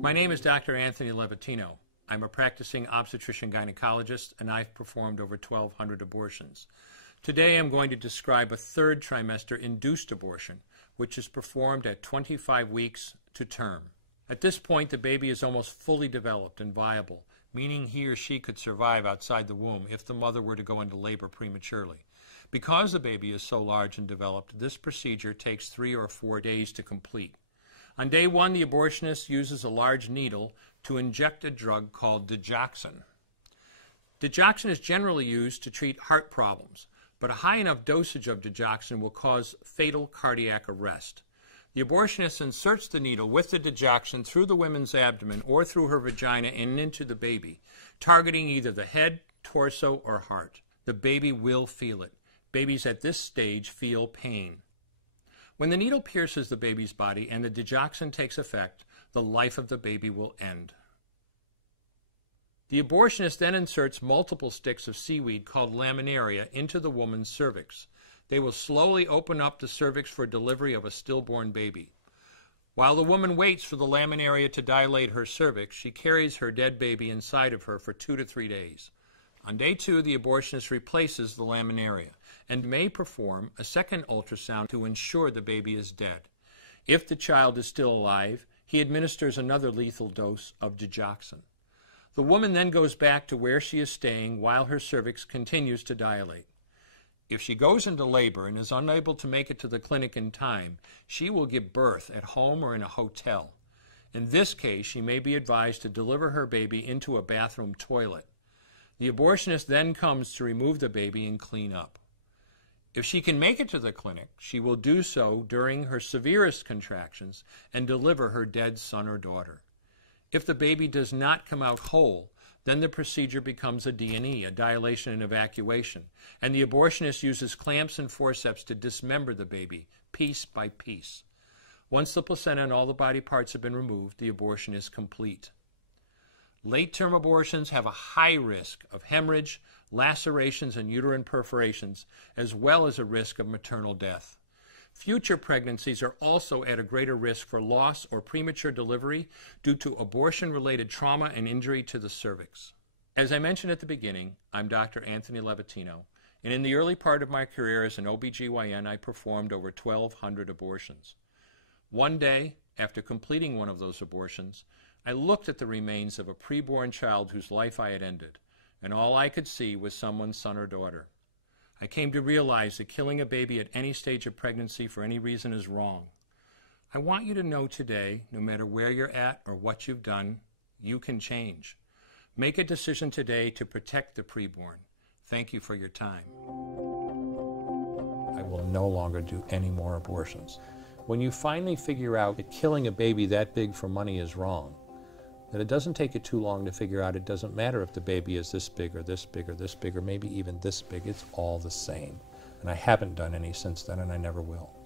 My name is Dr. Anthony Levatino. I'm a practicing obstetrician-gynecologist, and I've performed over 1,200 abortions. Today I'm going to describe a third trimester induced abortion, which is performed at 25 weeks to term. At this point, the baby is almost fully developed and viable, meaning he or she could survive outside the womb if the mother were to go into labor prematurely. Because the baby is so large and developed, this procedure takes 3 or 4 days to complete. On day 1, the abortionist uses a large needle to inject a drug called digoxin. Digoxin is generally used to treat heart problems, but a high enough dosage of digoxin will cause fatal cardiac arrest. The abortionist inserts the needle with the digoxin through the woman's abdomen or through her vagina and into the baby, targeting either the head, torso, or heart. The baby will feel it. Babies at this stage feel pain. When the needle pierces the baby's body and the digoxin takes effect, the life of the baby will end. The abortionist then inserts multiple sticks of seaweed called laminaria into the woman's cervix. They will slowly open up the cervix for delivery of a stillborn baby. While the woman waits for the laminaria to dilate her cervix, she carries her dead baby inside of her for 2 to 3 days. On day 2, the abortionist replaces the laminaria and may perform a second ultrasound to ensure the baby is dead. If the child is still alive, he administers another lethal dose of digoxin. The woman then goes back to where she is staying while her cervix continues to dilate. If she goes into labor and is unable to make it to the clinic in time, she will give birth at home or in a hotel. In this case, she may be advised to deliver her baby into a bathroom toilet. The abortionist then comes to remove the baby and clean up. If she can make it to the clinic, she will do so during her severest contractions and deliver her dead son or daughter. If the baby does not come out whole, then the procedure becomes a D&E, a dilation and evacuation, and the abortionist uses clamps and forceps to dismember the baby, piece by piece. Once the placenta and all the body parts have been removed, the abortion is complete. Late-term abortions have a high risk of hemorrhage, lacerations, and uterine perforations, as well as a risk of maternal death. Future pregnancies are also at a greater risk for loss or premature delivery due to abortion-related trauma and injury to the cervix. As I mentioned at the beginning, I'm Dr. Anthony Levatino, and in the early part of my career as an OBGYN, I performed over 1,200 abortions. One day, after completing one of those abortions, I looked at the remains of a preborn child whose life I had ended, and all I could see was someone's son or daughter. I came to realize that killing a baby at any stage of pregnancy for any reason is wrong. I want you to know today, no matter where you're at or what you've done, you can change. Make a decision today to protect the preborn. Thank you for your time. I will no longer do any more abortions. When you finally figure out that killing a baby that big for money is wrong, that it doesn't take you too long to figure out it doesn't matter if the baby is this big or this big or this big or maybe even this big, it's all the same. And I haven't done any since then, and I never will.